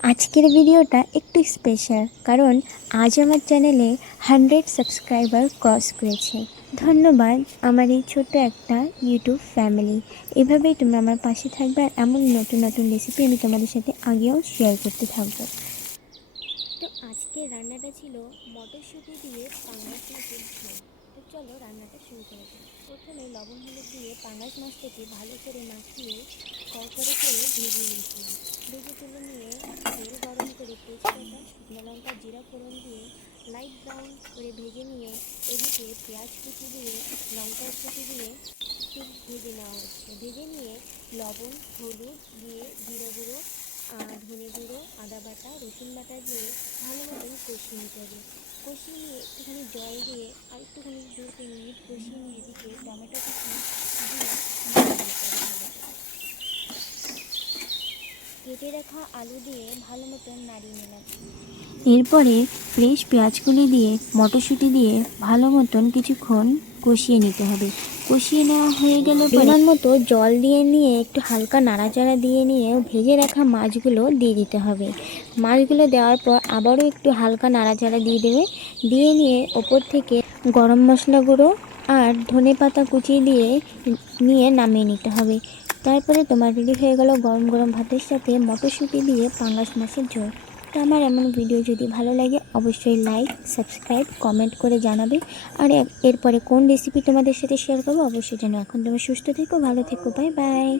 আজকের ভিডিওটা একটু স্পেশাল, কারণ আজ আমার চ্যানেলে 100 সাবস্ক্রাইবার ক্রস করেছে। ধন্যবাদ আমার এই ছোট্ট একটা ইউটিউব ফ্যামিলি। এভাবেই তোমরা আমার পাশে থাকবে, আর এমন নতুন নতুন রেসিপি আমি তোমাদের সাথে আগেও শেয়ার করতে থাকবো। তো আজকে রান্নাটা ছিল মটরশুঁটি দিয়ে পাঙাশ মাছের ঝোল। তো চলো রান্নাটা শুরু করে দিই। প্রথমে লবণ হলুদ দিয়ে পাঙাশ মাছটাকে ভালো করে মাখিয়ে কড়কড়ে করে ভেজে নিয়েছিলাম। ভেজে তুলে নিয়ে তেল গরম করে তেজপাতা, শুকনো লঙ্কা, জিরা ফোড়ন দিয়ে লাইট ব্রাউন করে ভেজে নিয়ে এদিকে পেঁয়াজ কুচি দিয়ে লঙ্কার কুচি দিয়ে ঠিক ভেজে নেওয়া হচ্ছে। ভেজে নিয়ে লবণ হলুদ দিয়ে জিরা গুঁড়ো, ধনে গুঁড়ো, আদা বাটা, রসুন বাটা দিয়ে ভালো মতন কষিয়ে নিতে হবে। কষিয়ে নিয়ে একটুখানি জল দিয়ে আর একটুখানি 2-3 মিনিট কষিয়ে নিয়ে এদিকে টমেটো কুচি দিয়ে নাড়িয়ে নিতে হবে ভালো করে। কেটে রাখা আলু দিয়ে ভালো মতন নাড়িয়ে নিলাম। এরপরে ফ্রেশ পেঁয়াজকলি দিয়ে মটরশুঁটি দিয়ে ভালো মতন কিছুক্ষণ কষিয়ে নিতে হবে। কষিয়ে নেওয়া হয়ে গেলে পরিমাণ মতো জল দিয়ে নিয়ে একটু হালকা নাড়াচাড়া দিয়ে নিয়ে ভেজে রাখা মাছগুলো দিয়ে দিতে হবে। মাছগুলো দেওয়ার পর আবারও একটু হালকা নাড়াচাড়া দিয়ে দেবে। দিয়ে নিয়ে ওপর থেকে গরম মশলা গুঁড়ো আর ধনে পাতা কুচিয়ে দিয়ে নিয়ে নামিয়ে নিতে হবে। তারপরে তোমার রেডি হয়ে গেল গরম গরম ভাতের সাথে মটরশুঁটি দিয়ে পাঙাশ মাছের ঝোল। তো আমার এমন ভিডিও যদি ভালো লাগে অবশ্যই লাইক, সাবস্ক্রাইব, কমেন্ট করে জানাবে। আর এরপরে কোন রেসিপি তোমাদের সাথে শেয়ার করবো অবশ্যই জানো। এখন তুমি সুস্থ থেকো, ভালো থেকো, বাই বাই।